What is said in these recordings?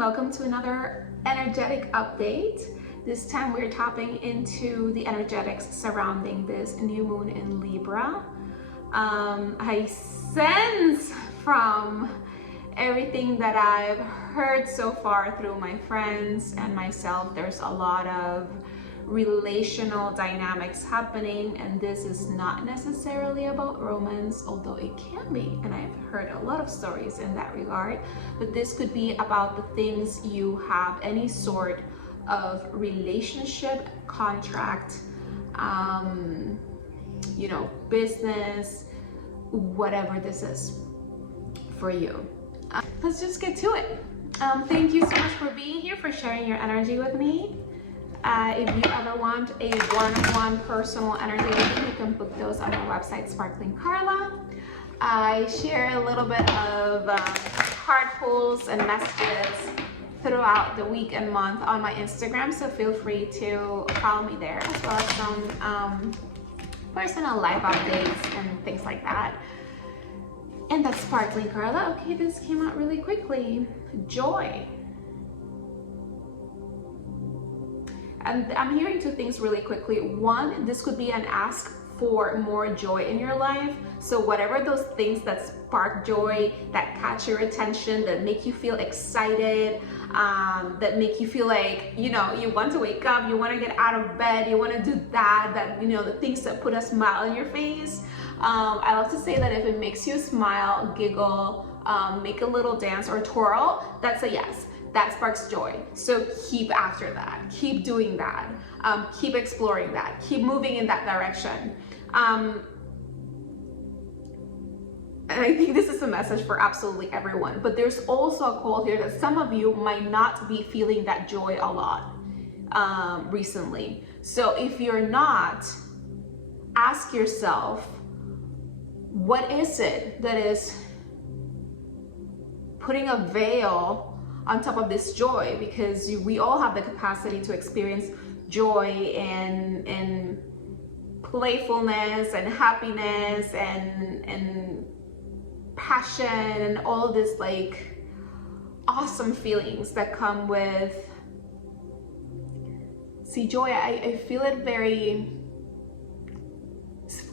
welcome to another energetic update. This time we're tapping into the energetics surrounding this new moon in Libra. I sense from everything that I've heard so far through my friends and myself, there's a lot of relational dynamics happening, and this is not necessarily about romance, although it can be, and I've heard a lot of stories in that regard. But this could be about the things you have any sort of relationship, contract, business, whatever this is for you. Let's just get to it. Thank you so much for being here, for sharing your energy with me. If you ever want a one-on-one personal energy reading, you can book those on our website, Sparkling Carla. I share a little bit of card pulls and messages throughout the week and month on my Instagram, so feel free to follow me there, as well as some personal live updates and things like that. And that's Sparkling Carla. Okay, this came out really quickly. Joy. And I'm hearing two things really quickly. One, this could be an ask for more joy in your life. So whatever those things that spark joy, that catch your attention, that make you feel excited, that make you feel like, you want to wake up, you want to get out of bed, you want to do that, the things that put a smile on your face. I love to say that if it makes you smile, giggle, make a little dance or twirl, that's a yes. That sparks joy. So keep after that, keep doing that, keep exploring that, keep moving in that direction. And I think this is a message for absolutely everyone, but there's also a call here that some of you might not be feeling that joy a lot recently. So if you're not, ask yourself, what is it that is putting a veil on top of this joy? Because we all have the capacity to experience joy and playfulness and happiness and passion and all of this awesome feelings that come with joy. I feel it very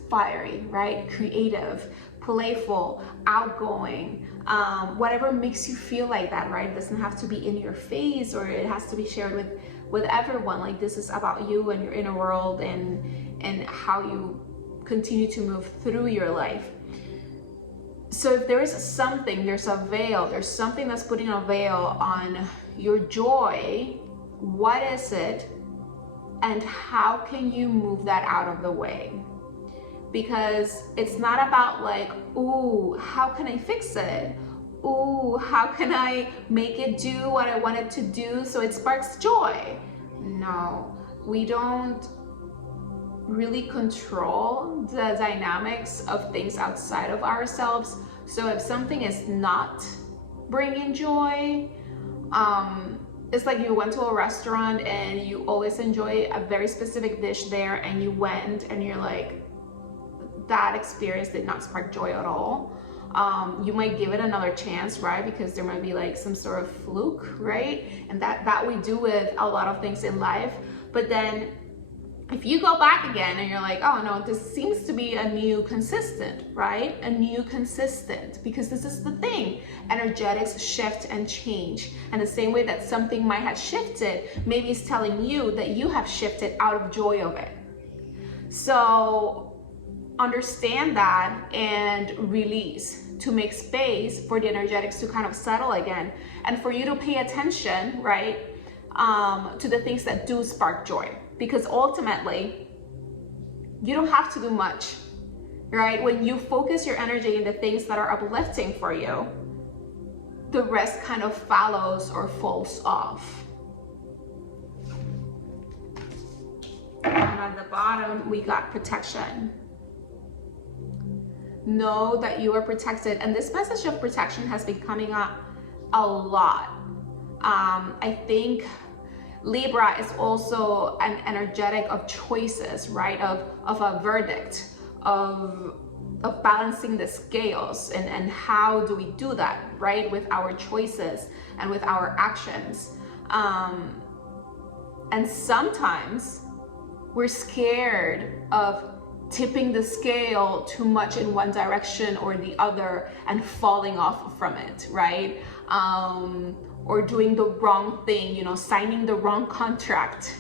fiery, right? Creative, playful, outgoing, whatever makes you feel like that, right? It doesn't have to be in your face, or it has to be shared with everyone. Like, this is about you and your inner world and how you continue to move through your life. So if there is something, there's a veil, there's something that's putting a veil on your joy, what is it? And how can you move that out of the way? Because it's not about ooh, how can I fix it? Ooh, how can I make it do what I want it to do so it sparks joy? No, we don't really control the dynamics of things outside of ourselves. So if something is not bringing joy, it's like you went to a restaurant and you always enjoy a very specific dish there, and you went and you're like, that experience did not spark joy at all. You might give it another chance, right? Because there might be some sort of fluke, right? And that we do with a lot of things in life. But then if you go back again and you're like, oh no, this seems to be a new consistent, right? A new consistent, because this is the thing. Energetics shift and change. And the same way that something might have shifted, maybe it's telling you that you have shifted out of joy of it. So understand that and release, to make space for the energetics to kind of settle again, and for you to pay attention, right, to the things that do spark joy. Because ultimately, you don't have to do much, right? When you focus your energy into things that are uplifting for you, the rest kind of follows or falls off. And at the bottom, we got protection. Know that you are protected, and this message of protection has been coming up a lot. I think Libra is also an energetic of choices, right? Of a verdict, of balancing the scales, and how do we do that, right? With our choices and with our actions. And sometimes we're scared of tipping the scale too much in one direction or the other and falling off from it, right? Or doing the wrong thing, you know, signing the wrong contract.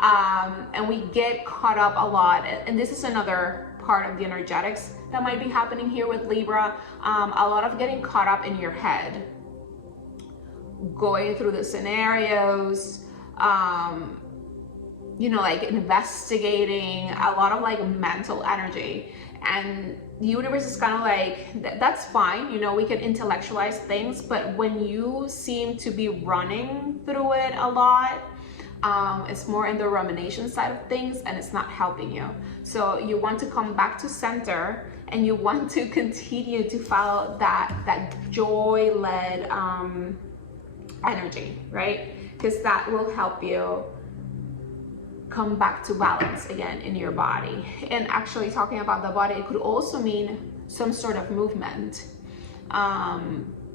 And we get caught up a lot. And this is another part of the energetics that might be happening here with Libra. A lot of getting caught up in your head, going through the scenarios, you know, like investigating, a lot of like mental energy. And the universe is kind of like, that's fine, you know, we can intellectualize things, but when you seem to be running through it a lot, it's more in the rumination side of things, and it's not helping you. So you want to come back to center, and you want to continue to follow that joy-led energy, right? Because that will help you come back to balance again in your body. And actually, talking about the body, it could also mean some sort of movement.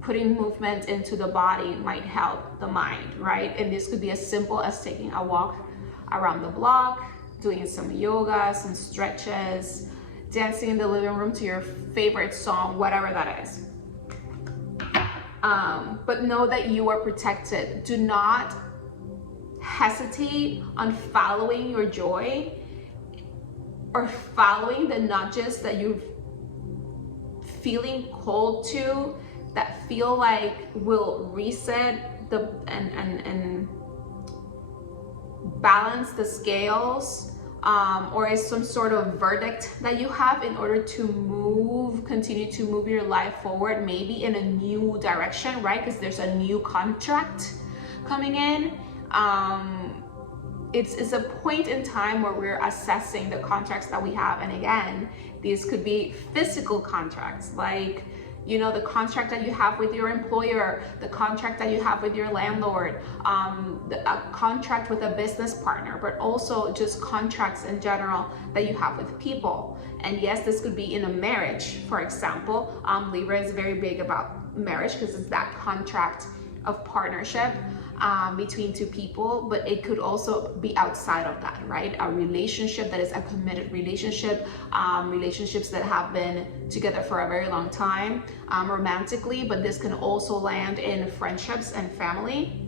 Putting movement into the body might help the mind, right? And this could be as simple as taking a walk around the block, doing some yoga, some stretches, dancing in the living room to your favorite song, whatever that is. But know that you are protected. Do not hesitate on following your joy or following the nudges that you're feeling called to, that feel like will reset the and balance the scales, or is some sort of verdict that you have in order to continue to move your life forward, maybe in a new direction, right? Because there's a new contract coming in. It's a point in time where we're assessing the contracts that we have. And again, these could be physical contracts, like, you know, the contract that you have with your employer, the contract that you have with your landlord, a contract with a business partner, but also just contracts in general that you have with people. And yes, this could be in a marriage, for example. Libra is very big about marriage because it's that contract of partnership between two people, but it could also be outside of that, right? A relationship that is a committed relationship, relationships that have been together for a very long time, romantically, but this can also land in friendships and family,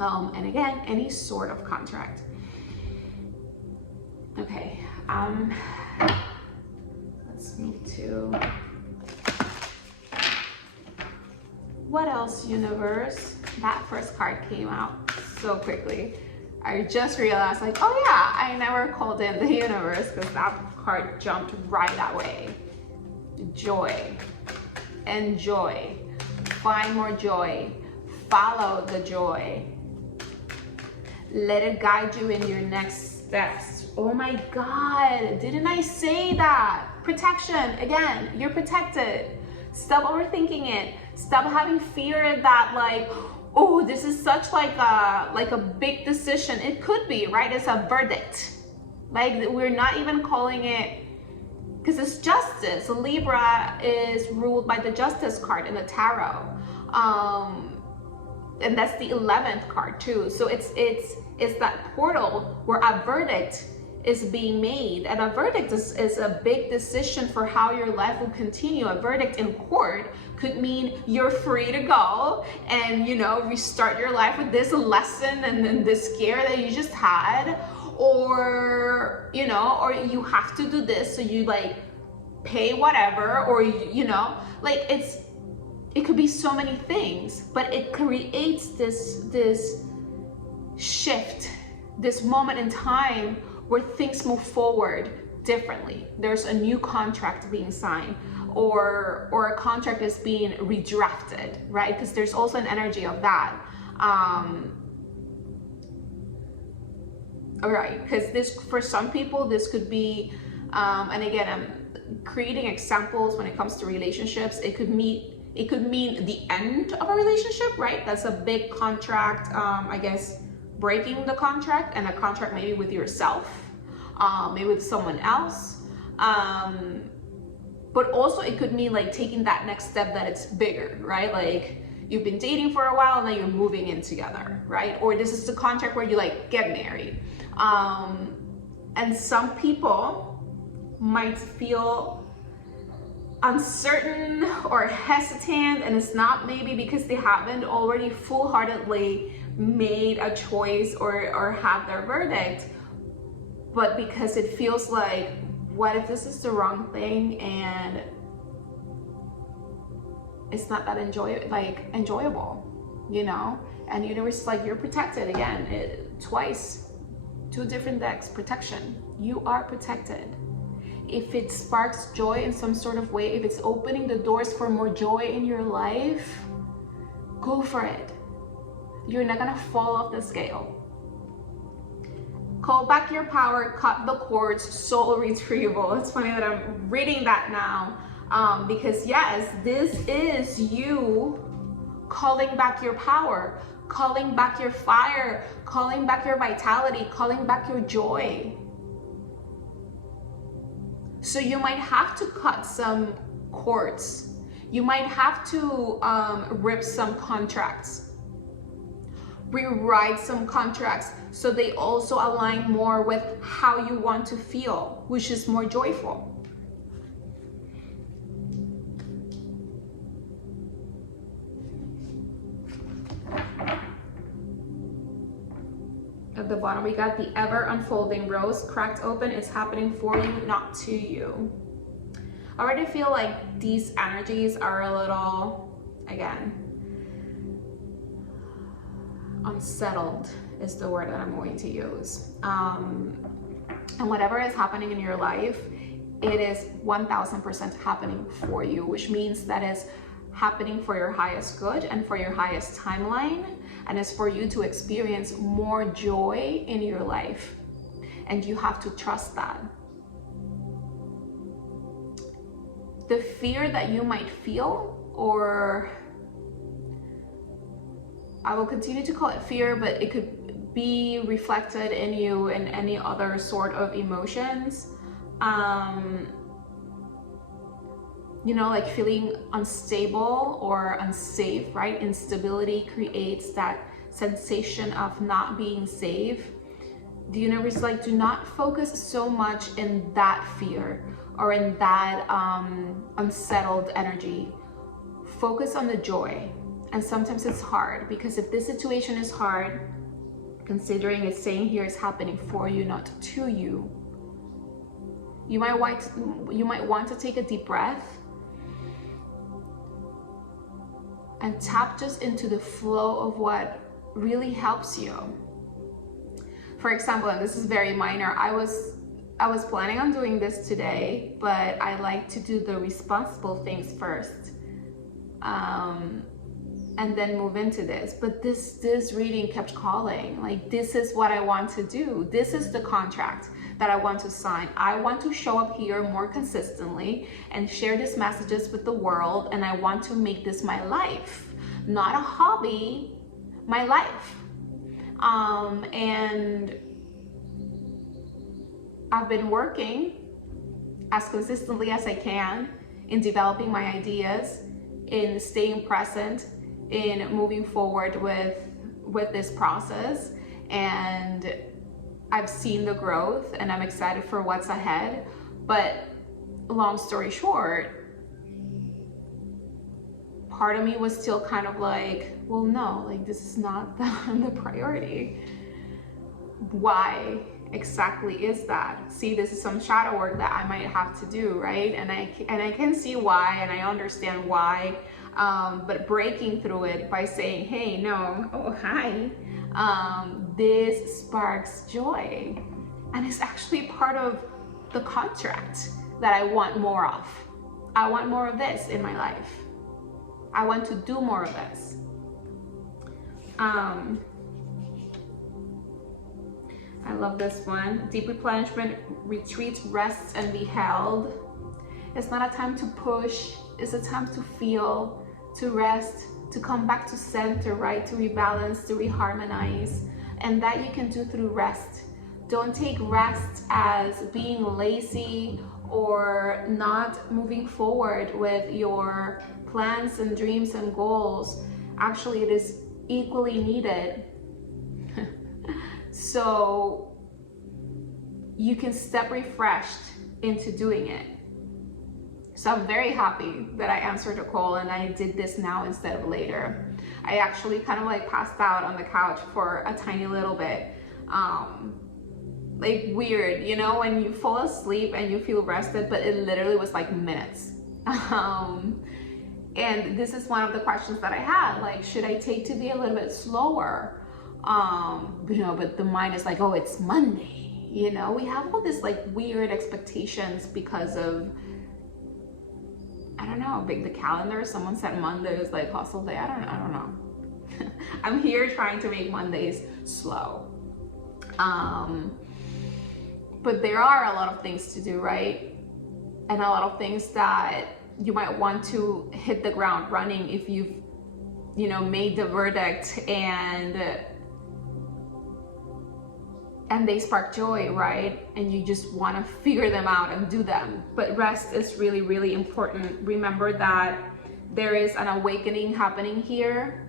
and again, any sort of contract. Okay, let's move to what else, universe? That first card came out so quickly. I just realized, like, oh yeah, I never called in the universe because that card jumped right away. Joy. Enjoy. Find more joy. Follow the joy. Let it guide you in your next steps. Oh my God, didn't I say that? Protection, again, you're protected. Stop overthinking it. Stop having fear that, like, oh, this is such like a big decision. It could be, right? It's a verdict. Like, we're not even calling it, because it's justice. Libra is ruled by the Justice card in the tarot. And that's the 11th card too. So it's that portal where a verdict is being made, and a verdict is a big decision for how your life will continue. A verdict in court could mean you're free to go and, you know, restart your life with this lesson and then this scare that you just had, or, you know, or you have to do this, so you like pay whatever, or, you know, like it could be so many things, but it creates this shift, this moment in time where things move forward differently. There's a new contract being signed, or a contract is being redrafted, right? Because there's also an energy of that. All right, because this, for some people, this could be, and again, I'm creating examples when it comes to relationships. It could mean the end of a relationship, right? That's a big contract, I guess, breaking the contract, and a contract maybe with yourself, maybe with someone else. But also it could mean like taking that next step that it's bigger, right? Like you've been dating for a while and then you're moving in together, right? Or this is the contract where you like get married. And some people might feel uncertain or hesitant, and it's not maybe because they haven't already full-heartedly made a choice or have their verdict, but because it feels like, what if this is the wrong thing and it's not that enjoyable, you know? And the universe is like, you're protected again, twice, 2 different decks, protection. You are protected. If it sparks joy in some sort of way, if it's opening the doors for more joy in your life, go for it. You're not gonna fall off the scale. Call back your power, cut the cords, soul retrieval. It's funny that I'm reading that now, because yes, this is you calling back your power, calling back your fire, calling back your vitality, calling back your joy. So you might have to cut some cords. You might have to rip some contracts, rewrite some contracts so they also align more with how you want to feel, which is more joyful. At the bottom, we got the ever unfolding rose cracked open. It's happening for you, not to you. I already feel like these energies are a little, again, unsettled is the word that I'm going to use. And whatever is happening in your life, it is 1000% happening for you, which means that it's happening for your highest good and for your highest timeline, and it's for you to experience more joy in your life. And you have to trust that. The fear that you might feel, or I will continue to call it fear, but it could be reflected in you in any other sort of emotions. You know, like feeling unstable or unsafe, right? Instability creates that sensation of not being safe. The universe is like, do not focus so much in that fear or in that unsettled energy. Focus on the joy. And sometimes it's hard, because if this situation is hard, considering it's saying here it's happening for you, not to you, you might want to take a deep breath and tap just into the flow of what really helps you. For example, and this is very minor, I was planning on doing this today, but I like to do the responsible things first, and then move into this. But this reading kept calling, like, this is what I want to do. This is the contract that I want to sign. I want to show up here more consistently and share these messages with the world, and I want to make this my life, not a hobby, my life. And I've been working as consistently as I can in developing my ideas, in staying present, in moving forward with this process, and I've seen the growth and I'm excited for what's ahead. But long story short, part of me was still kind of like, well, no, like, this is not the priority. Why exactly is that? See, this is some shadow work that I might have to do, right? And I can see why, and I understand why, but breaking through it by saying, hey, no, oh, hi, this sparks joy, and it's actually part of the contract that I want more of. I want more of this in my life. I want to do more of this. I love this one. Deep replenishment, retreat, rests, and be held. It's not a time to push. It's a time to feel, to rest, to come back to center, right? To rebalance, to reharmonize. And that you can do through rest. Don't take rest as being lazy or not moving forward with your plans and dreams and goals, actually it is equally needed. So you can step refreshed into doing it. So I'm very happy that I answered the call and I did this now instead of later. I actually kind of like passed out on the couch for a tiny little bit. Like weird, you know, when you fall asleep and you feel rested, but it literally was like minutes. And this is one of the questions that I had, like, should I take to be a little bit slower? You know, but the mind is like, oh, it's Monday. You know, we have all this like weird expectations because of, I don't know, the calendar. Someone said Monday is like hustle day. I don't know. I'm here trying to make Mondays slow. But there are a lot of things to do, right? And a lot of things that you might want to hit the ground running if you've, you know, made the verdict and they spark joy, right? And you just want to figure them out and do them. But rest is really, really important. Remember that there is an awakening happening here,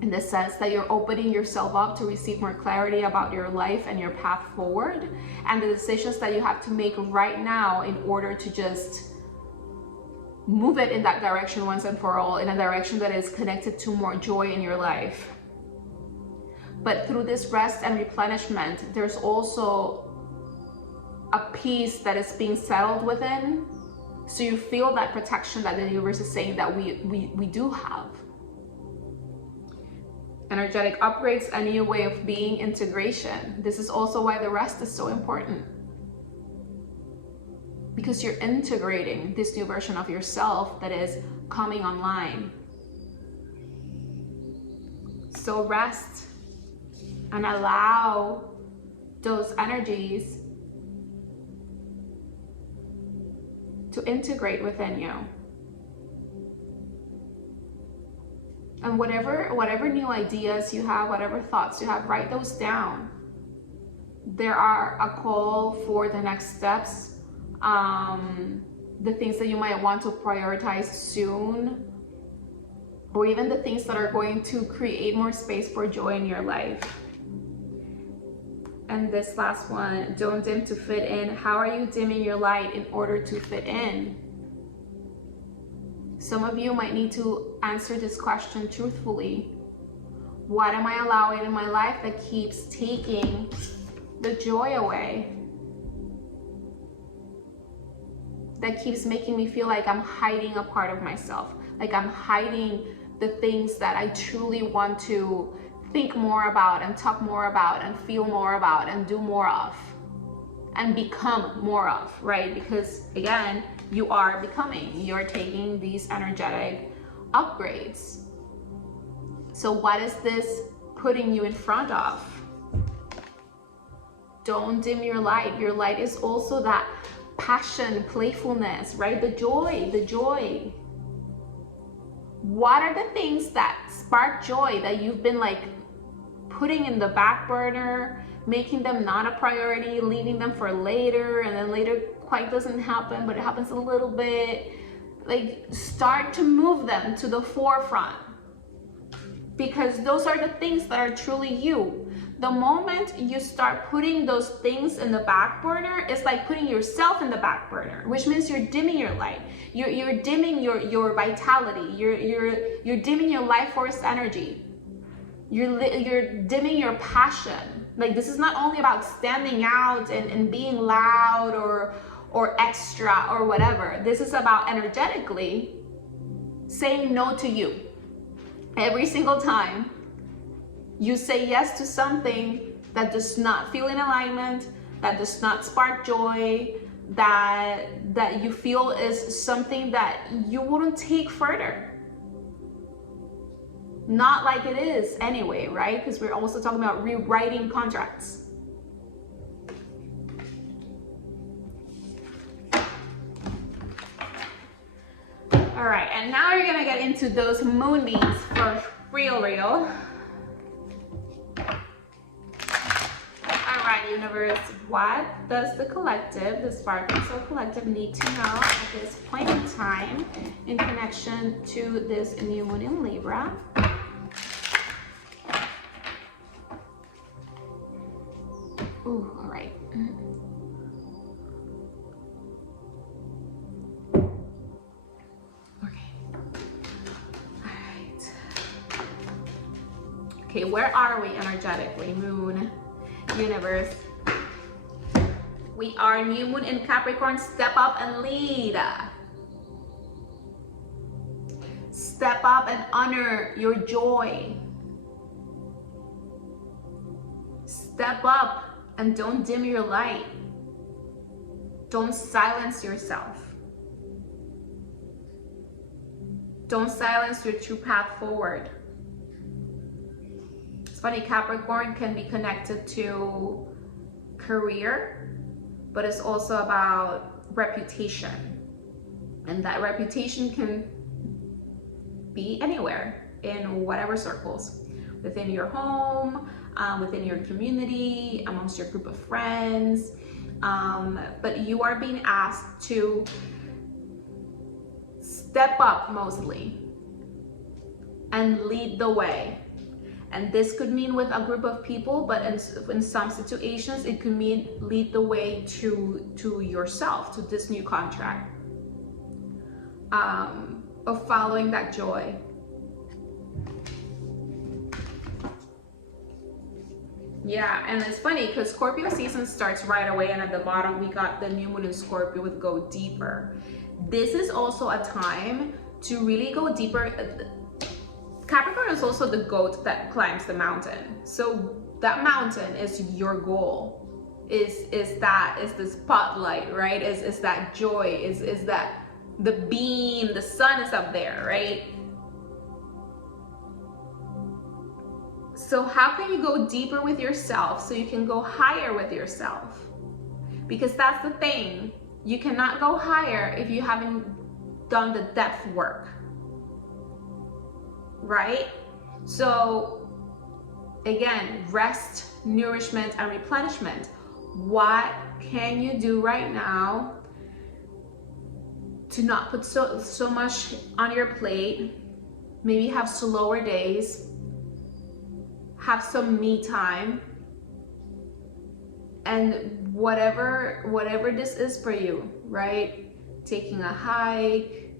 in the sense that you're opening yourself up to receive more clarity about your life and your path forward, and the decisions that you have to make right now in order to just move it in that direction once and for all, in a direction that is connected to more joy in your life. But through this rest and replenishment, there's also a peace that is being settled within, so you feel that protection that the universe is saying that we do have. Energetic upgrades, a new way of being, integration. This is also why the rest is so important, because you're integrating this new version of yourself that is coming online. So rest and allow those energies to integrate within you. And whatever new ideas you have, whatever thoughts you have, write those down. There are a call for the next steps, the things that you might want to prioritize soon, or even the things that are going to create more space for joy in your life. And this last one, don't dim to fit in. How are you dimming your light in order to fit in? Some of you might need to answer this question truthfully. What am I allowing in my life that keeps taking the joy away? That keeps making me feel like I'm hiding a part of myself, like I'm hiding the things that I truly want to think more about and talk more about and feel more about and do more of and become more of, right? Because again, you are becoming, you're taking these energetic upgrades. So what is this putting you in front of? Don't dim your light. Your light is also that passion, playfulness, right? The joy. What are the things that spark joy that you've been like putting in the back burner, making them not a priority, leaving them for later, and then later quite doesn't happen, but it happens a little bit? Like, start to move them to the forefront, because those are the things that are truly you. The moment you start putting those things in the back burner, it's like putting yourself in the back burner, which means you're dimming your light. You're dimming your vitality. You're dimming your life force energy. You're dimming your passion. Like, this is not only about standing out and being loud or extra or whatever. This is about energetically saying no to you. Every single time you say yes to something that does not feel in alignment, that does not spark joy, that you feel is something that you wouldn't take further. Not like it is anyway, right? Because we're also talking about rewriting contracts. All right, and now you're gonna get into those moonbeams for real. All right, universe, what does the collective, the Sparkling Soul Collective, need to know at this point in time in connection to this new moon in Libra? Ooh, all right. Okay. All right. Okay, where are we energetically, moon, universe? We are new moon in Capricorn. Step up and lead. Step up and honor your joy. Step up and don't dim your light. Don't silence yourself. Don't silence your true path forward. It's funny, Capricorn can be connected to career, but it's also about reputation. And that reputation can be anywhere, in whatever circles. Within your home, within your community, amongst your group of friends. But you are being asked to step up mostly and lead the way. And this could mean with a group of people, but in some situations, it could mean lead the way to yourself, to this new contract, of following that joy. Yeah, and it's funny because Scorpio season starts right away, and at the bottom we got the new moon in Scorpio with go deeper. This is also a time to really go deeper. Capricorn is also the goat that climbs the mountain. So that mountain is your goal. Is the spotlight, right? Is that joy? Is that the beam? The sun is up there, right? So how can you go deeper with yourself so you can go higher with yourself? Because that's the thing. You cannot go higher if you haven't done the depth work, right? So again, rest, nourishment, and replenishment. What can you do right now to not put so much on your plate? Maybe have slower days. Have some me time, and whatever this is for you, right? Taking a hike,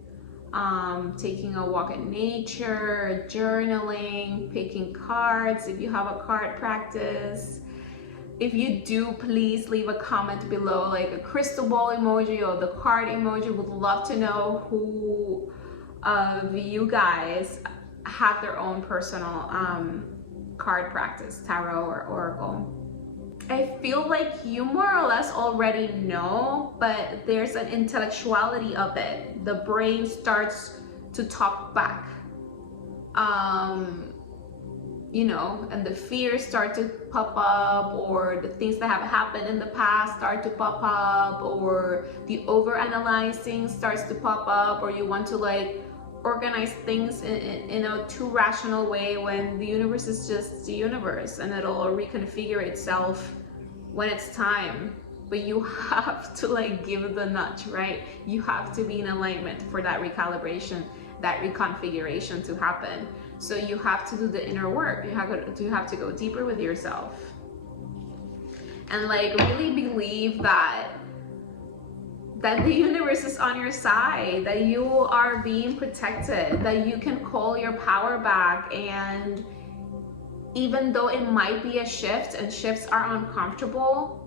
taking a walk in nature, journaling, picking cards if you have a card practice. If you do, please leave a comment below, like a crystal ball emoji or the card emoji. Would love to know who of you guys have their own personal card practice, tarot or oracle. I feel like you more or less already know, but there's an intellectuality of it. The brain starts to talk back, you know, and the fears start to pop up, or the things that have happened in the past start to pop up, or the overanalyzing starts to pop up, or you want to like organize things in a too rational way, when the universe is just the universe and it'll reconfigure itself when it's time. But you have to like give the nudge, right? You have to be in alignment for that recalibration, that reconfiguration to happen. So you have to do the inner work. You have to go deeper with yourself and like really believe that the universe is on your side, that you are being protected, that you can call your power back. And even though it might be a shift, and shifts are uncomfortable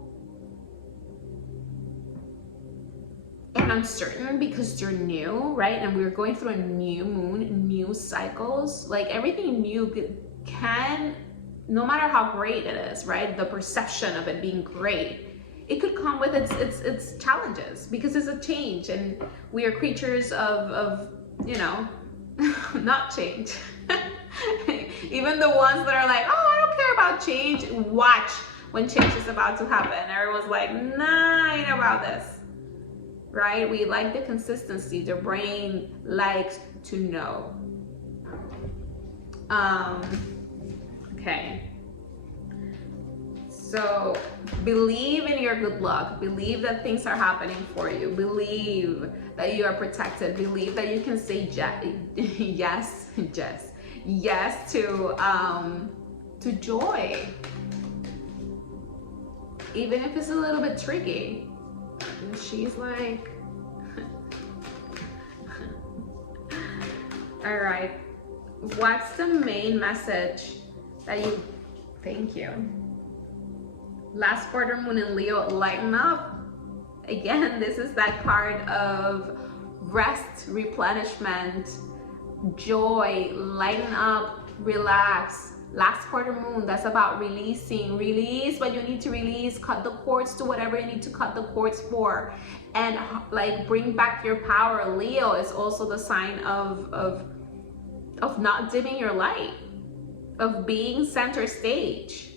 and uncertain because you're new, right? And we're going through a new moon, new cycles. Like everything new can, no matter how great it is, right? The perception of it being great, it could come with its challenges, because it's a change, and we are creatures of you know, not change. Even the ones that are like, oh, I don't care about change, watch when change is about to happen. Everyone's like, nah, I ain't about this, right? We like the consistency. The brain likes to know. Okay. So believe in your good luck. Believe that things are happening for you. Believe that you are protected. Believe that you can say yes to joy, even if it's a little bit tricky. And she's like, all right, what's the main message that you, thank you. Last quarter moon in Leo, lighten up. Again, this is that card of rest, replenishment, joy, lighten up, relax. Last quarter moon, that's about releasing. Release what you need to release, cut the cords to whatever you need to cut the cords for, and like bring back your power. Leo is also the sign of not dimming your light, of being center stage,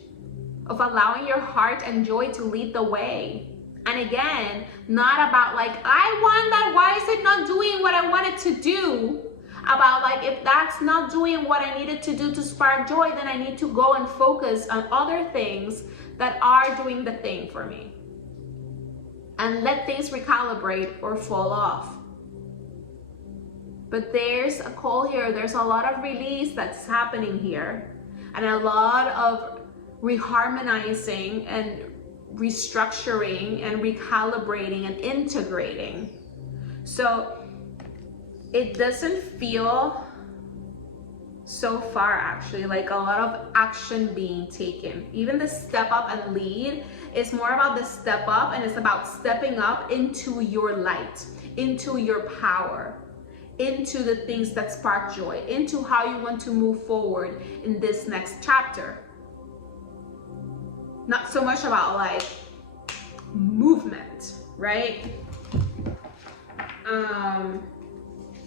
of allowing your heart and joy to lead the way. And again, not about like, I want that, why is it not doing what I wanted to do? About like, if that's not doing what I needed to do to spark joy, then I need to go and focus on other things that are doing the thing for me. And let things recalibrate or fall off. But there's a call here, there's a lot of release that's happening here. And a lot of reharmonizing and restructuring and recalibrating and integrating. So it doesn't feel so far actually like a lot of action being taken. Even the step up and lead is more about the step up, and it's about stepping up into your light, into your power, into the things that spark joy, into how you want to move forward in this next chapter. Not so much about like movement, right?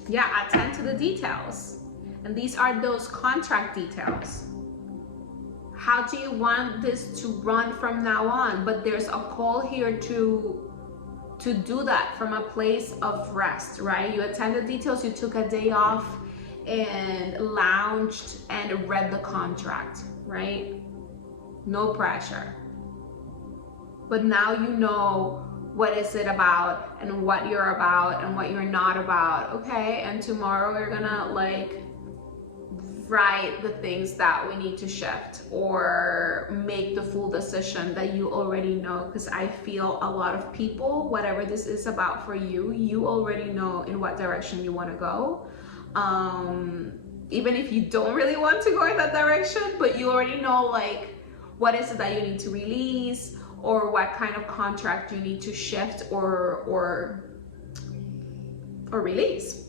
Yeah, attend to the details. And these are those contract details. How do you want this to run from now on? But there's a call here to do that from a place of rest, right? You attend the details, you took a day off and lounged and read the contract, right? No pressure. But now you know what is it about and what you're about and what you're not about. Okay, and tomorrow we're gonna like write the things that we need to shift or make the full decision that you already know. Because I feel a lot of people, whatever this is about for you, you already know in what direction you want to go. Even if you don't really want to go in that direction, but you already know like what is it that you need to release, or what kind of contract you need to shift or release.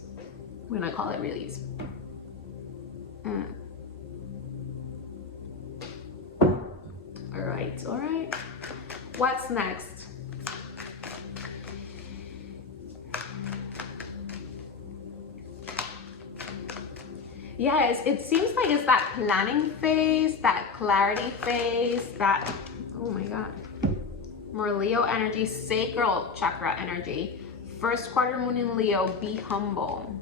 We're gonna call it release. All right. What's next? Yes, it seems like it's that planning phase, that clarity phase, that, oh my God. More Leo energy, Sacral Chakra energy. First quarter moon in Leo, be humble.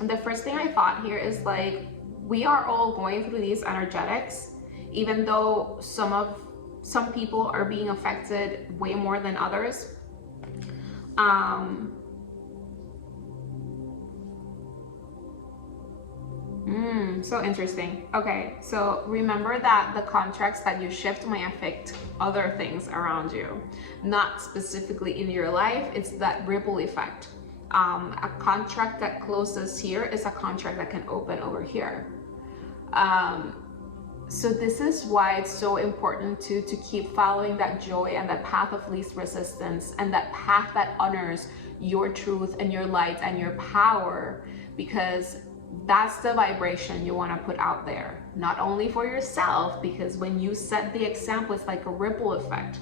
And the first thing I thought here is like, we are all going through these energetics, even though some people are being affected way more than others. So interesting. Okay, so remember that the contracts that you shift might affect other things around you, not specifically in your life. It's that ripple effect. A contract that closes here is a contract that can open over here. So this is why it's so important to keep following that joy and that path of least resistance, and that path that honors your truth and your light and your power, because that's the vibration you want to put out there, not only for yourself, because when you set the example, it's like a ripple effect.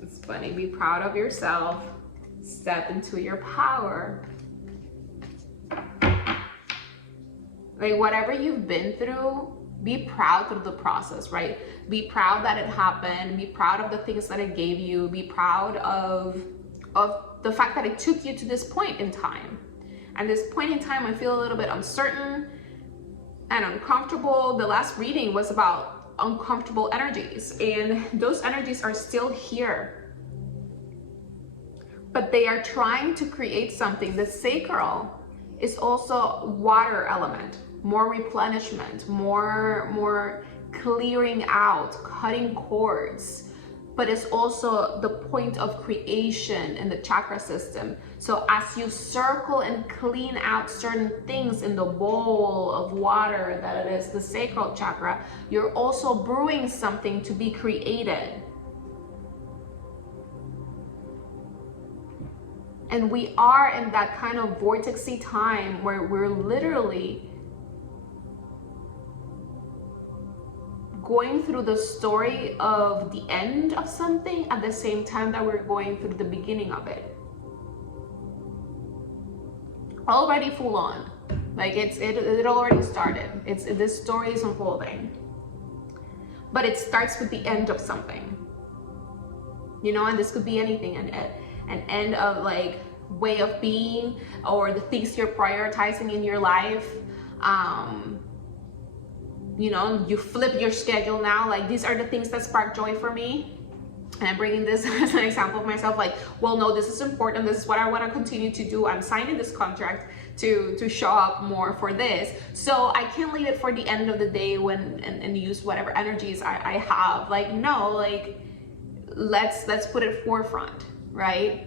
It's funny, be proud of yourself, step into your power. Like whatever you've been through, be proud of the process, right? Be proud that it happened, be proud of the things that it gave you, be proud of the fact that it took you to this point in time. And this point in time, I feel a little bit uncertain. and uncomfortable. The last reading was about uncomfortable energies, and those energies are still here, but they are trying to create something. The sacral is also water element, more replenishment, more clearing out, cutting cords, but it's also the point of creation in the chakra system. So as you circle and clean out certain things in the bowl of water that it is the sacral chakra, you're also brewing something to be created. And we are in that kind of vortexy time where we're literally going through the story of the end of something at the same time that we're going through the beginning of it. Already full on. Like it already started. This story is unfolding. But it starts with the end of something. You know, and this could be anything, an end of like way of being, or the things you're prioritizing in your life. You know, you flip your schedule now, like these are the things that spark joy for me. And I'm bringing this as an example of myself, like, well, no, this is important. This is what I want to continue to do. I'm signing this contract to show up more for this. So I can't leave it for the end of the day and use whatever energies I have. Like, no, like, let's put it forefront, right?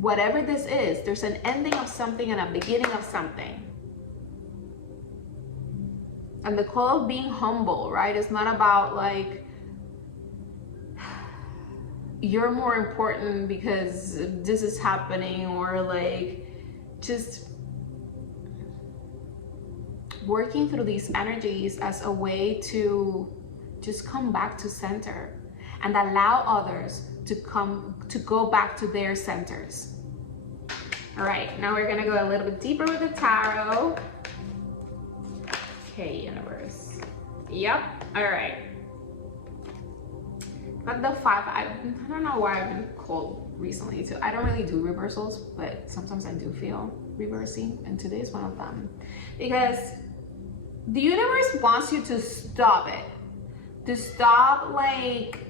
Whatever this is, there's an ending of something and a beginning of something. And the call of being humble, right? It's not about like, you're more important because this is happening, or like just working through these energies as a way to just come back to center and allow others to go back to their centers. All right, now we're gonna go a little bit deeper with the tarot. Okay, universe. Yep. All right. Got the 5. I don't know why I've been called recently to. I don't really do reversals, but sometimes I do feel reversing, and today is one of them. Because the universe wants you to stop it. To stop, like,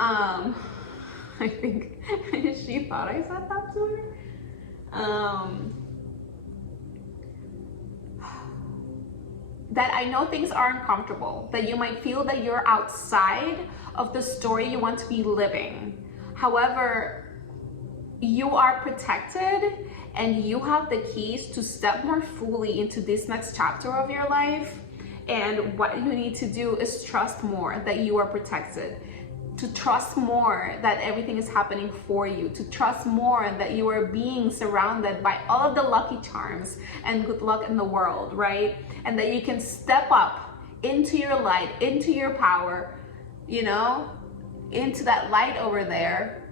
I think she thought I said that to her. That I know things are uncomfortable, that you might feel that you're outside of the story you want to be living. However, you are protected and you have the keys to step more fully into this next chapter of your life. And what you need to do is trust more that you are protected, to trust more that everything is happening for you, to trust more that you are being surrounded by all of the lucky charms and good luck in the world, right? And that you can step up into your light, into your power, you know, into that light over there.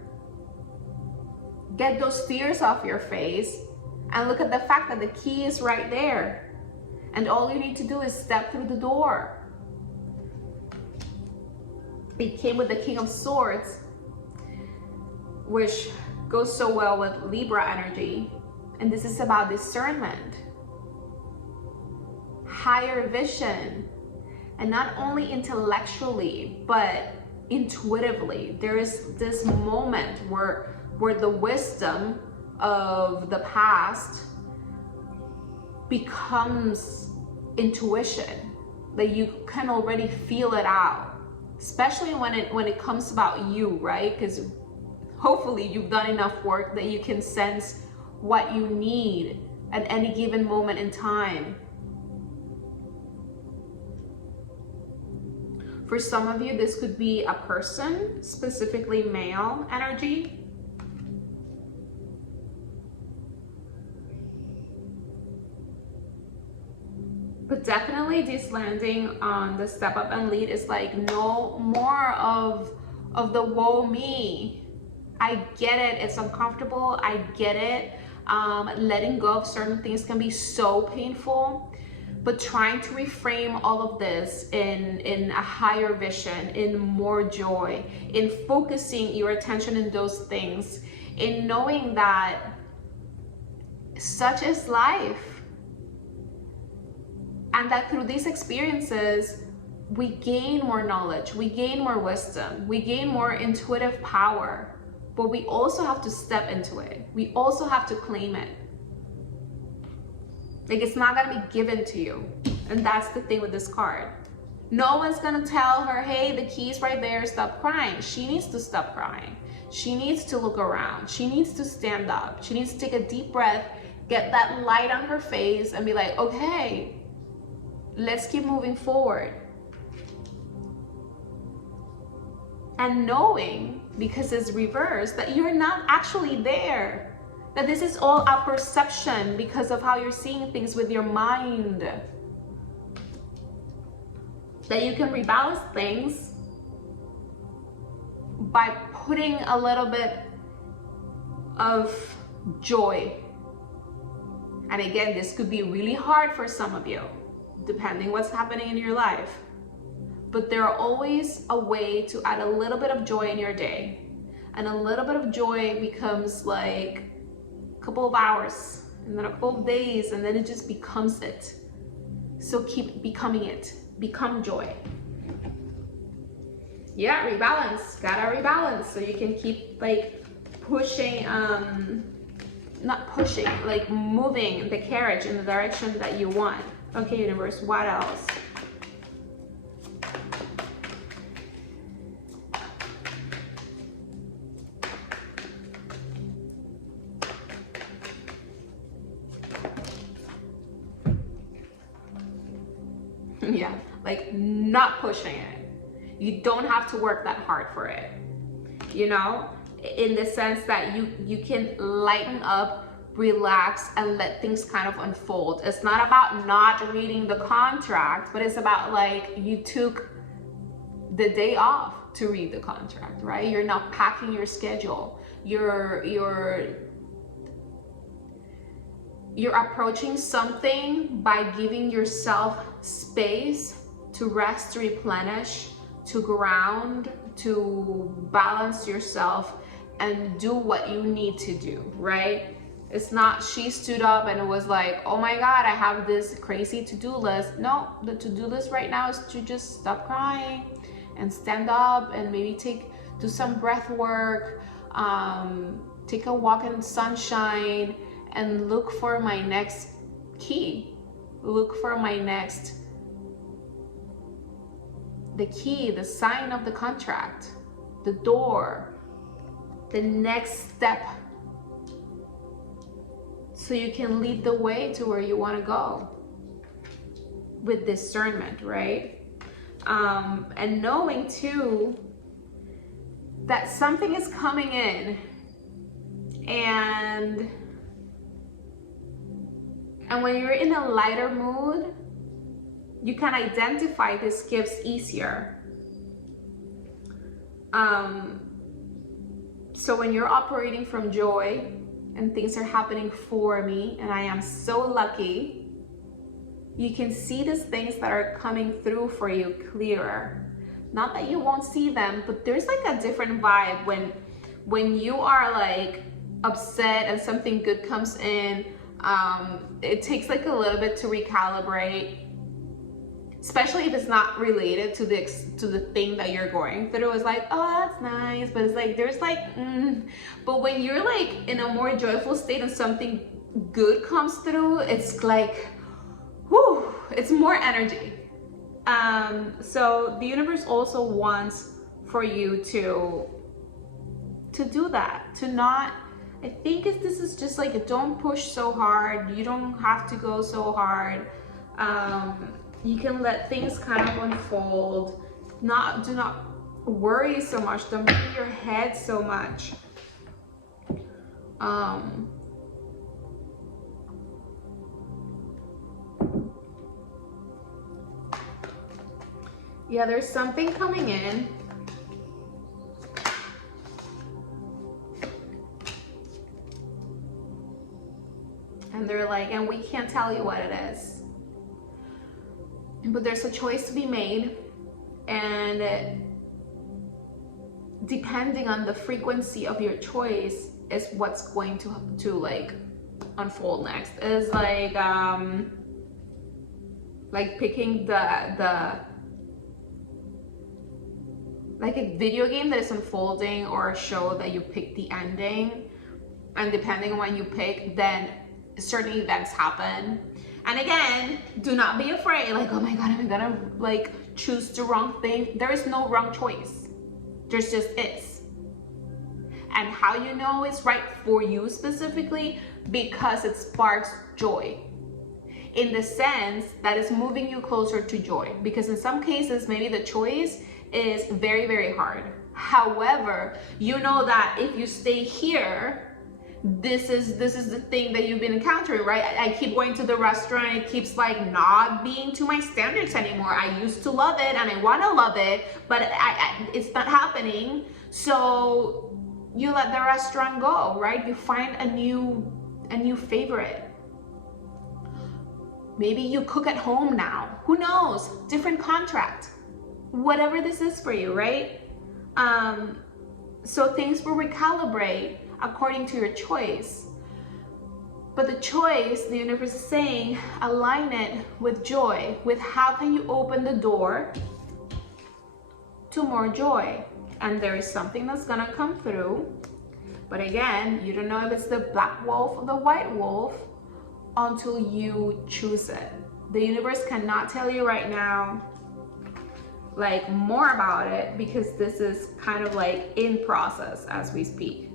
Get those fears off your face and look at the fact that the key is right there. And all you need to do is step through the door. It came with the King of Swords, which goes so well with Libra energy. And this is about discernment, higher vision, and not only intellectually, but intuitively. There is this moment where the wisdom of the past becomes intuition, that you can already feel it out. Especially when it comes about you, right? Because hopefully you've done enough work that you can sense what you need at any given moment in time. For some of you, this could be a person, specifically male energy. But definitely this landing on the step up and lead is like, no more of the woe me. I get it, it's uncomfortable, I get it. Letting go of certain things can be so painful, but trying to reframe all of this in a higher vision, in more joy, in focusing your attention in those things, in knowing that such is life. And that through these experiences, we gain more knowledge, we gain more wisdom, we gain more intuitive power, but we also have to step into it. We also have to claim it. Like, it's not gonna be given to you. And that's the thing with this card. No one's gonna tell her, hey, the key's right there, stop crying. She needs to stop crying. She needs to look around. She needs to stand up. She needs to take a deep breath, get that light on her face and be like, okay, let's keep moving forward. And knowing, because it's reversed, that you're not actually there. That this is all a perception because of how you're seeing things with your mind. That you can rebalance things by putting a little bit of joy. And again, this could be really hard for some of you, depending what's happening in your life. But there are always a way to add a little bit of joy in your day. And a little bit of joy becomes like a couple of hours, and then a couple of days, and then it just becomes it. So keep becoming it. Become joy. Yeah, rebalance. Gotta rebalance so you can keep like pushing, not pushing, like moving the carriage in the direction that you want. Okay, universe, what else? Yeah, like not pushing it. You don't have to work that hard for it, you know, in the sense that you can lighten up, relax, and let things kind of unfold. It's not about not reading the contract, but it's about like you took the day off to read the contract, right? You're not packing your schedule. You're approaching something by giving yourself space to rest, to replenish, to ground, to balance yourself and do what you need to do, right? It's not she stood up and was like, oh my God, I have this crazy to-do list. No, the to-do list right now is to just stop crying and stand up and maybe do some breath work, take a walk in the sunshine, and look for my next key. Look for my next, the key, the sign of the contract, the door, the next step. So you can lead the way to where you want to go with discernment, right? And knowing too that something is coming in, and when you're in a lighter mood, you can identify these gifts easier. So when you're operating from joy and things are happening for me, and I am so lucky, you can see these things that are coming through for you clearer. Not that you won't see them, but there's like a different vibe when you are like upset and something good comes in. It takes like a little bit to recalibrate, especially if it's not related to the thing that you're going through. It's like, oh, that's nice, but it's like there's like but when you're like in a more joyful state and something good comes through, it's like, whew, it's more energy. So the universe also wants for you to do that, to not, I think this is just like, don't push so hard. You don't have to go so hard. You can let things kind of unfold. Do not worry so much. Don't bring your head so much. Yeah, there's something coming in. And they're like, and we can't tell you what it is. But there's a choice to be made. And depending on the frequency of your choice is what's going to like unfold next. It's like like picking like a video game that is unfolding, or a show that you pick the ending, and depending on when you pick, then certain events happen. And again, do not be afraid, like, oh my God, I'm gonna like choose the wrong thing. There is no wrong choice. There's just is. And how you know it's right for you specifically, because it sparks joy, in the sense that it's moving you closer to joy. Because in some cases, maybe the choice is very, very hard. However, you know that if you stay here, this is the thing that you've been encountering, right? I keep going to the restaurant, it keeps like not being to my standards anymore. I used to love it and I want to love it, but it's not happening. So you let the restaurant go, right? You find a new favorite. Maybe you cook at home now. Who knows? Different contract. Whatever this is for you, right? So things will recalibrate according to your choice. But the choice, the universe is saying, align it with joy, with how can you open the door to more joy. And there is something that's gonna come through. But again, you don't know if it's the black wolf or the white wolf until you choose it. The universe cannot tell you right now like more about it, because this is kind of like in process as we speak.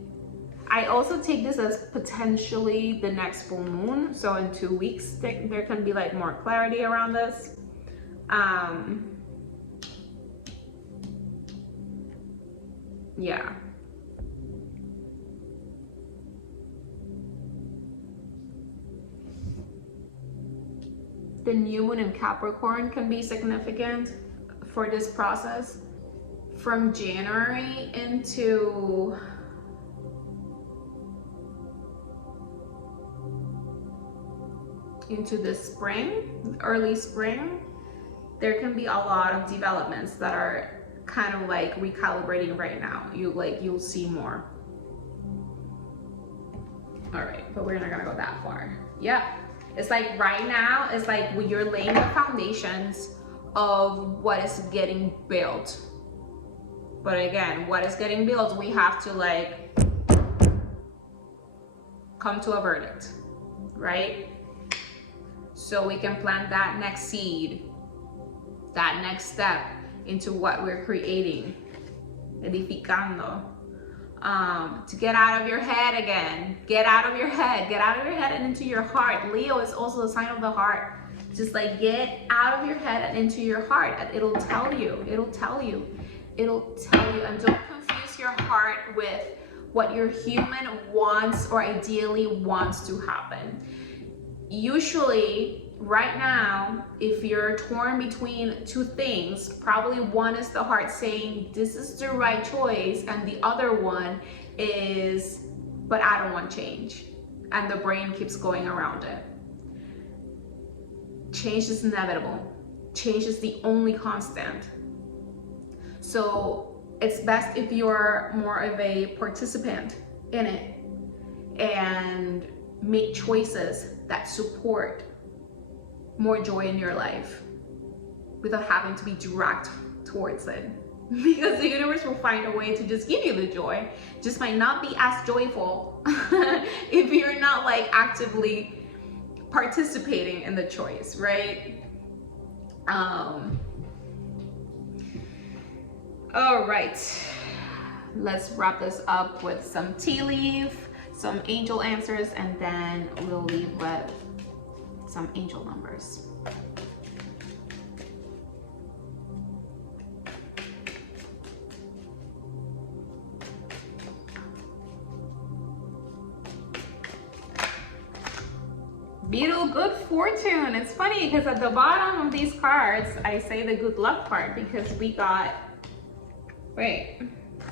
I also take this as potentially the next full moon. So in 2 weeks, there can be like more clarity around this. Yeah. The new moon in Capricorn can be significant for this process from January into the spring, early spring. There can be a lot of developments that are kind of like recalibrating right now. You'll see more. All right, but we're not gonna go that far. Yeah, it's like right now, it's like you're laying the foundations of what is getting built. But again, what is getting built, we have to like come to a verdict, right? So we can plant that next seed, that next step into what we're creating, edificando. To get out of your head again, get out of your head and into your heart. Leo is also a sign of the heart. Just like get out of your head and into your heart. It'll tell you, and don't confuse your heart with what your human wants or ideally wants to happen. Usually, right now, if you're torn between two things, probably one is the heart saying, this is the right choice, and the other one is, but I don't want change. And the brain keeps going around it. Change is inevitable. Change is the only constant. So it's best if you're more of a participant in it and make choices that support more joy in your life without having to be dragged towards it. Because the universe will find a way to just give you the joy. Just might not be as joyful if you're not like actively participating in the choice, right? All right, let's wrap this up with some tea leaf, some angel answers, and then we'll leave with some angel numbers. Beetle, good fortune. It's funny because at the bottom of these cards, I say the good luck part because we got, wait,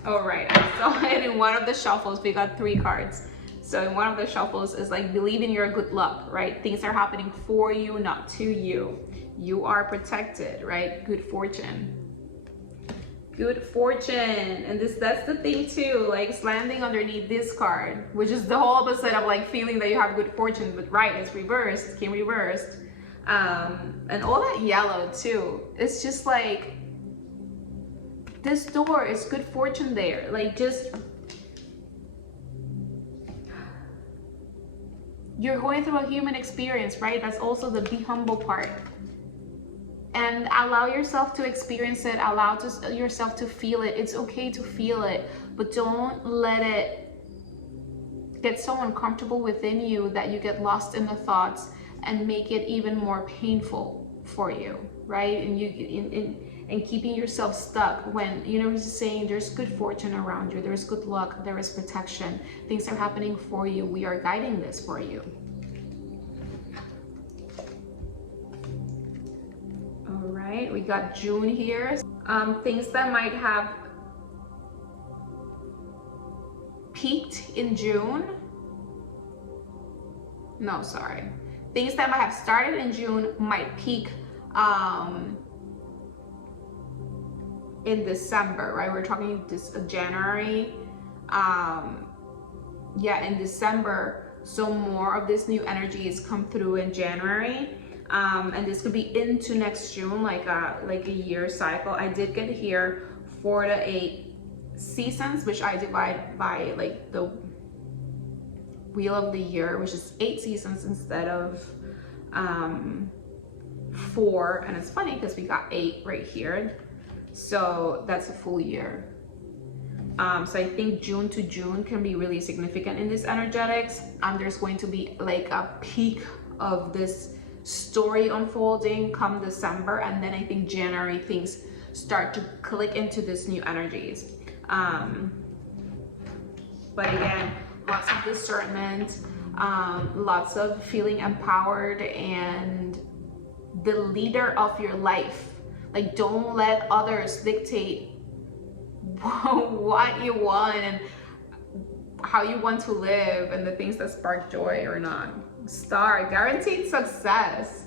oh right, I saw it in one of the shuffles. We got 3 cards. So in one of the shuffles is like, believe in your good luck, right? Things are happening for you, not to you. You are protected, right? Good fortune. Good fortune. And that's the thing too, like it's landing underneath this card, which is the whole opposite of like feeling that you have good fortune, but right, it's reversed, it came reversed. And all that yellow too. It's just like, this door is good fortune there. Like, just, you're going through a human experience, right? That's also the be humble part. And allow yourself to experience it, allow yourself to feel it. It's okay to feel it, but don't let it get so uncomfortable within you that you get lost in the thoughts and make it even more painful for you, right? And keeping yourself stuck when, you know, he's saying there's good fortune around you, there's good luck, there is protection, things are happening for you, we are guiding this for you. All right, we got June here. Things that might have peaked in June. No, sorry. Things that might have started in June might peak in December, right? We're talking this January. Yeah, in December. So more of this new energy has come through in January. And this could be into next June, like a year cycle. I did get here 4 to 8 seasons, which I divide by like the wheel of the year, which is 8 seasons instead of 4. And it's funny because we got 8 right here, so that's a full year. So I think June to June can be really significant in this energetics. There's going to be like a peak of this story unfolding come December, and then I think January things start to click into this new energies. But again, lots of discernment, lots of feeling empowered and the leader of your life. Like, don't let others dictate what you want and how you want to live and the things that spark joy or not. Star, guaranteed success.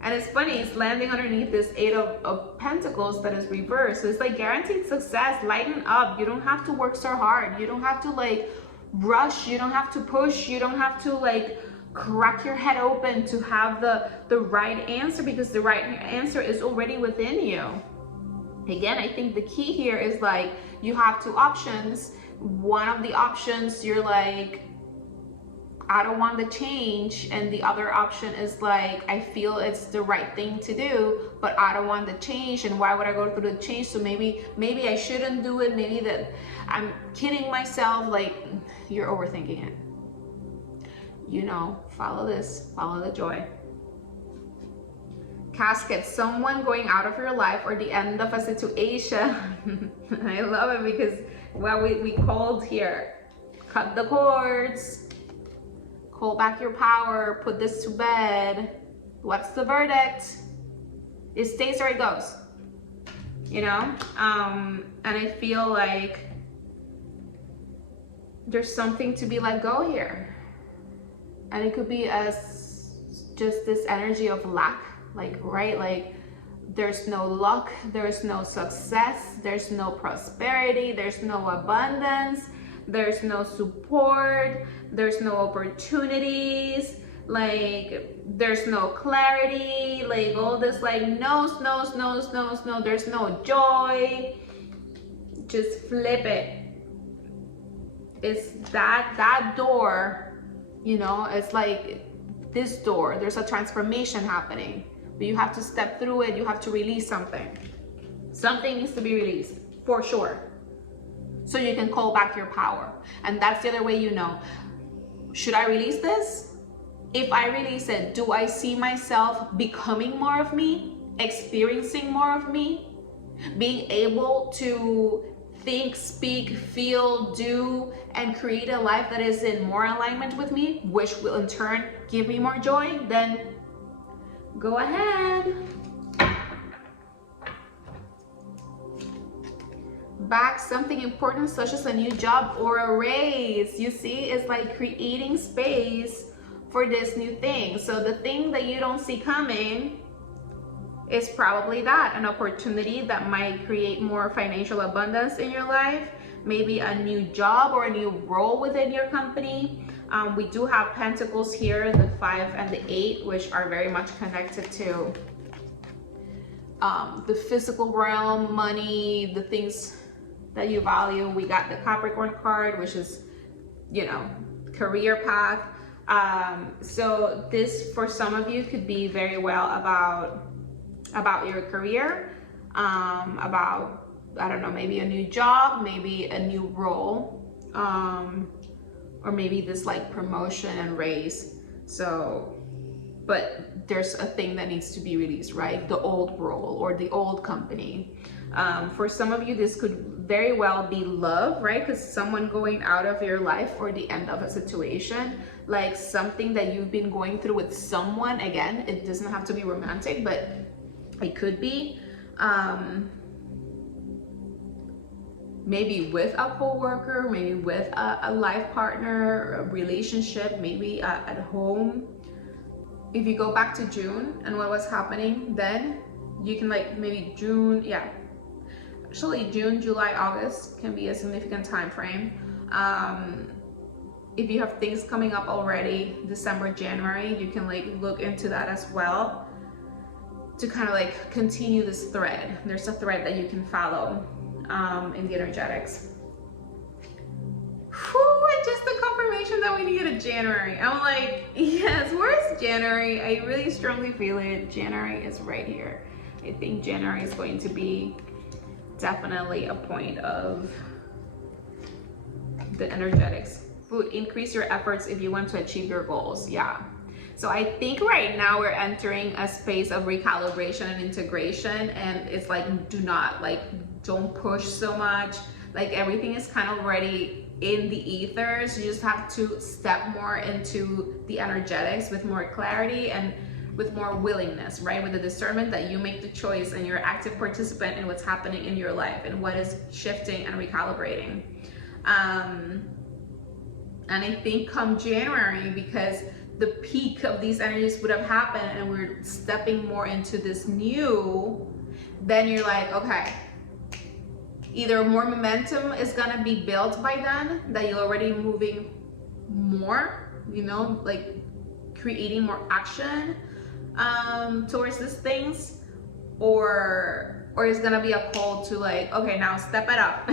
And it's funny, it's landing underneath this 8 of Pentacles that is reversed. So it's like guaranteed success, lighten up. You don't have to work so hard. You don't have to like rush. You don't have to push. You don't have to like crack your head open to have the right answer, because the right answer is already within you. Again, I think the key here is like, you have 2 options. One of the options, you're like, I don't want the change, and the other option is like, I feel it's the right thing to do, but I don't want the change, and why would I go through the change? So maybe I shouldn't do it. Maybe that I'm kidding myself. Like, you're overthinking it. You know, follow this, follow the joy. Casket, someone going out of your life or the end of a situation. I love it because, well, we called here, cut the cords. Call back your power, put this to bed. What's the verdict? It stays or it goes, you know? And I feel like there's something to be let go here. And it could be as just this energy of lack, like, right? Like, there's no luck, there's no success, there's no prosperity, there's no abundance, there's no support, there's no opportunities, like there's no clarity, like all this like no's, there's no joy. Just flip it. It's that door, you know, it's like this door, there's a transformation happening, but you have to step through it. You have to release something. Something needs to be released for sure, so you can call back your power. And that's the other way, you know, should I release this? If I release it, do I see myself becoming more of me, experiencing more of me, being able to think, speak, feel, do, and create a life that is in more alignment with me, which will in turn give me more joy? Then go ahead. Back, something important such as a new job or a raise. You see, it's like creating space for this new thing. So the thing that you don't see coming is probably that, an opportunity that might create more financial abundance in your life, maybe a new job or a new role within your company. We do have Pentacles here, the 5 and the 8, which are very much connected to the physical realm, money, the things that you value. We got the Capricorn card, which is, you know, career path. So this, for some of you, could be very well about your career, about, I don't know, maybe a new job, maybe a new role, or maybe this like promotion and raise. So, but there's a thing that needs to be released, right? The old role or the old company. For some of you, this could very well be love, right? Because someone going out of your life or the end of a situation, like something that you've been going through with someone. Again, it doesn't have to be romantic, but it could be. Maybe with a coworker, maybe with a life partner, a relationship, maybe at home. If you go back to June and what was happening then, you can like maybe June, yeah. Actually, June, July, August can be a significant time frame. If you have things coming up already, December, January, you can like look into that as well to kind of like continue this thread. There's a thread that you can follow in the energetics. Whew, and just the confirmation that we need a January. I'm like, yes, where's January? I really strongly feel it. January is right here. I think January is going to be definitely a point of the energetics. Would increase your efforts if you want to achieve your goals. Yeah. So I think right now we're entering a space of recalibration and integration, and it's like, don't push so much. Like everything is kind of already in the ethers. You just have to step more into the energetics with more clarity and with more willingness, right? With the discernment that you make the choice and you're an active participant in what's happening in your life and what is shifting and recalibrating. And I think come January, because the peak of these energies would have happened and we're stepping more into this new, then you're like, okay, either more momentum is gonna be built by then, that you're already moving more, you know, like creating more action towards these things, or it's gonna be a call to like, okay, now step it up.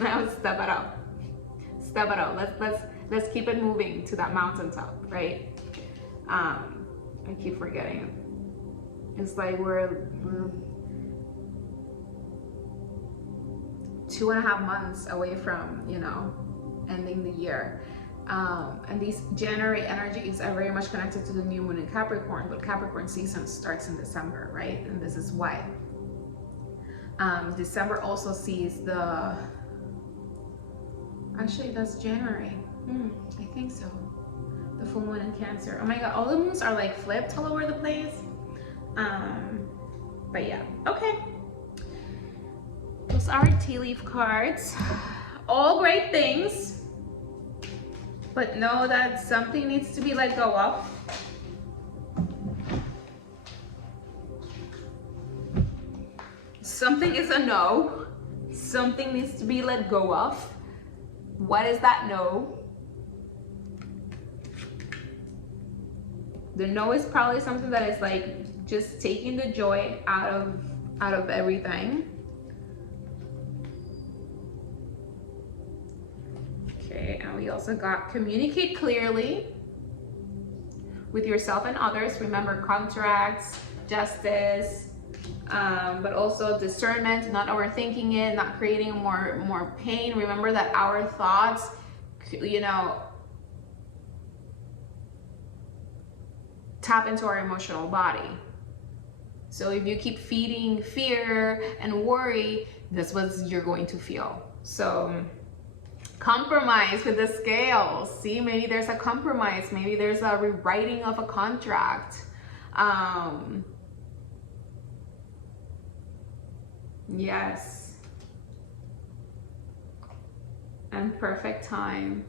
Now step it up. Step it up. Let's keep it moving to that mountaintop, right? I keep forgetting. It's like we're 2.5 months away from, you know, ending the year. And these January energies are very much connected to the new moon in Capricorn, but Capricorn season starts in December, right? And this is why. December also sees the, actually that's January. I think so. The full moon in Cancer. Oh my God, all the moons are like flipped all over the place. But yeah, okay. Those are tea leaf cards. All great things, but know that something needs to be let go of. Something is a no. Something needs to be let go of. What is that no? The no is probably something that is like just taking the joy out of everything. Okay, and we also got communicate clearly with yourself and others. Remember, contracts, justice, but also discernment, not overthinking it, not creating more pain. Remember that our thoughts, you know, tap into our emotional body. So if you keep feeding fear and worry, that's what you're going to feel. So compromise with the scales. See, maybe there's a compromise. Maybe there's a rewriting of a contract. Yes. And perfect time.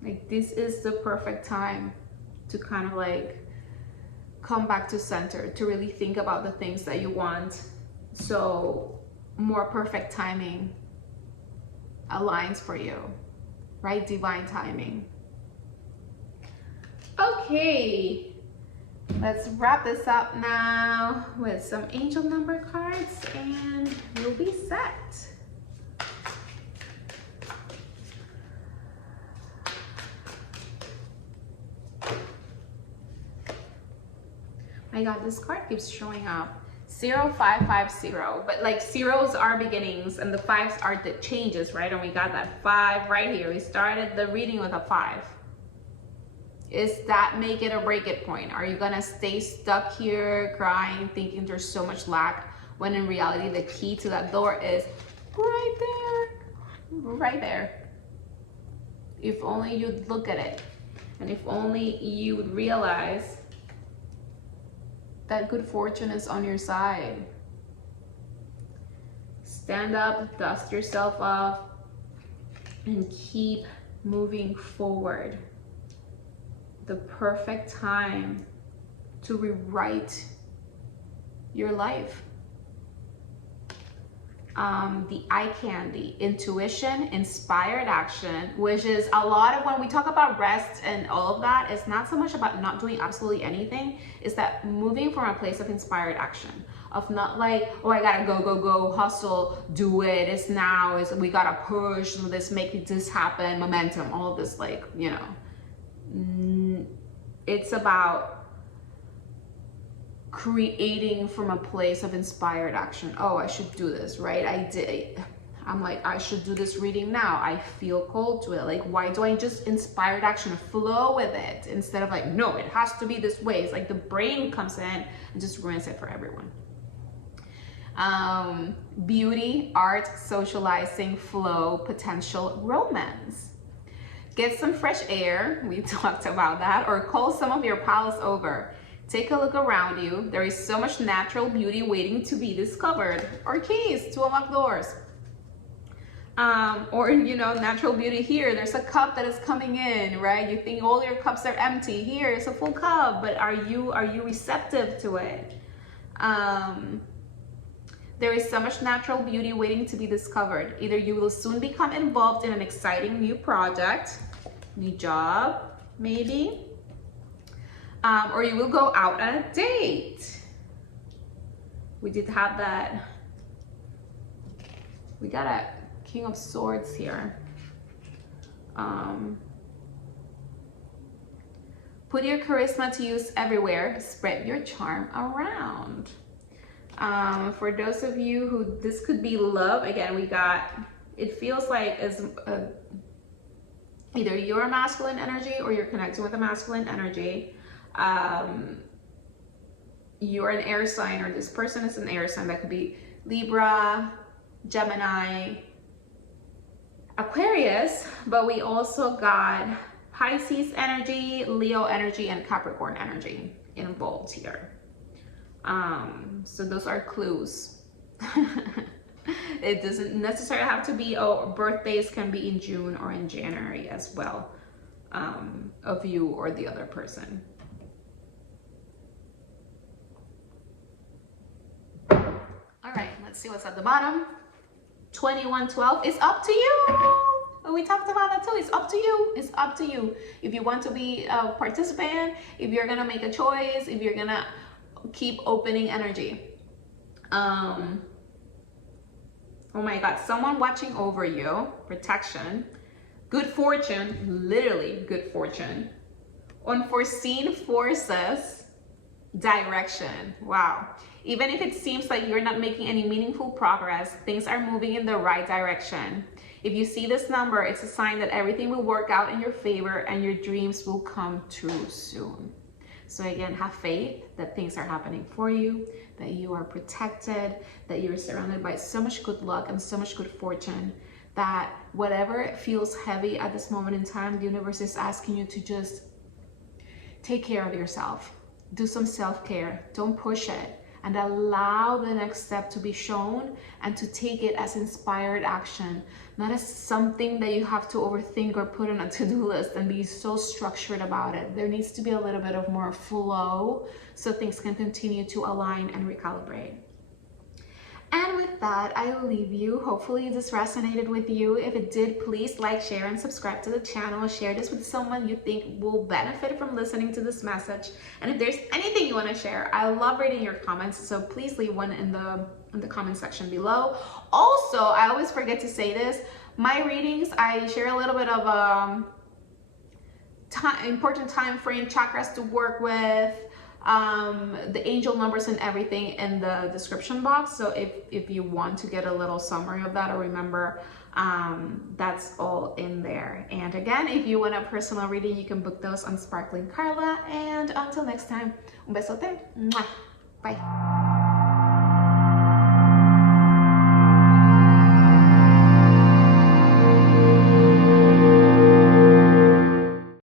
Like this is the perfect time to kind of like come back to center, to really think about the things that you want. So more perfect timing aligns for you, right? Divine timing. Okay, let's wrap this up now with some angel number cards and we'll be set. My God, this card keeps showing up. 0550, but like zeros are beginnings and the fives are the changes, right? And we got that 5 right here. We started the reading with a 5. Is that make it or break it point? Are you gonna stay stuck here crying, thinking there's so much lack, when in reality the key to that door is right there, right there? If only you'd look at it, and if only you would realize that good fortune is on your side. Stand up, dust yourself off, and keep moving forward. The perfect time to rewrite your life. The eye candy, intuition, inspired action, which is a lot of when we talk about rest and all of that, it's not so much about not doing absolutely anything. It's that moving from a place of inspired action, of not like, oh, I gotta go, hustle, do it, it's now, it's, we gotta push, let's make this happen, momentum, all of this, like, you know. It's about creating from a place of inspired action. Oh, I should do this, right? I'm like, I should do this reading now. I feel called to it. Like, why do I just inspired action, flow with it, instead of like, no, it has to be this way. It's like the brain comes in and just ruins it for everyone. Beauty, art, socializing, flow, potential, romance. Get some fresh air. We talked about that. Or call some of your pals over. Take a look around you. There is so much natural beauty waiting to be discovered. Or keys to unlock doors. Or, you know, natural beauty here. There's a cup that is coming in, right? You think all your cups are empty. Here, it's a full cup, but are you receptive to it? There is so much natural beauty waiting to be discovered. Either you will soon become involved in an exciting new project, new job, maybe. Or you will go out on a date. We did have that. We got a King of Swords here. Put your charisma to use everywhere. Spread your charm around. For those of you who this could be love, again, we got, it feels like as either you're a masculine energy or you're connecting with a masculine energy. You're an air sign, or this person is an air sign. That could be Libra, Gemini, Aquarius, but we also got Pisces energy, Leo energy, and Capricorn energy involved here. So those are clues. It doesn't necessarily have to be, oh, birthdays can be in June or in January as well, of you or the other person. All right, let's see what's at the bottom. 2112, it's up to you. We talked about that too. It's up to you. It's up to you. If you want to be a participant, if you're gonna make a choice, if you're gonna keep opening energy. Oh my God, someone watching over you, protection, good fortune, literally good fortune, unforeseen forces, direction. Wow. Even if it seems like you're not making any meaningful progress, things are moving in the right direction. If you see this number, it's a sign that everything will work out in your favor and your dreams will come true soon. So again, have faith that things are happening for you, that you are protected, that you're surrounded by so much good luck and so much good fortune, that whatever feels heavy at this moment in time, the universe is asking you to just take care of yourself. Do some self-care. Don't push it. and allow the next step to be shown and to take it as inspired action, not as something that you have to overthink or put on a to-do list and be so structured about it. There needs to be a little bit of more flow so things can continue to align and recalibrate. And with that, I leave you. Hopefully this resonated with you. If it did, please like, share, and subscribe to the channel. Share this with someone you think will benefit from listening to this message. And if there's anything you want to share, I love reading your comments, so please leave one in the comment section below. Also, I always forget to say this, my readings, I share a little bit of important time frame chakras to work with, the angel numbers and everything in the description box. So if you want to get a little summary of that or remember, that's all in there. And again, if you want a personal reading, you can book those on Sparkling Carla. And until next time, un besote. Mwah. Bye.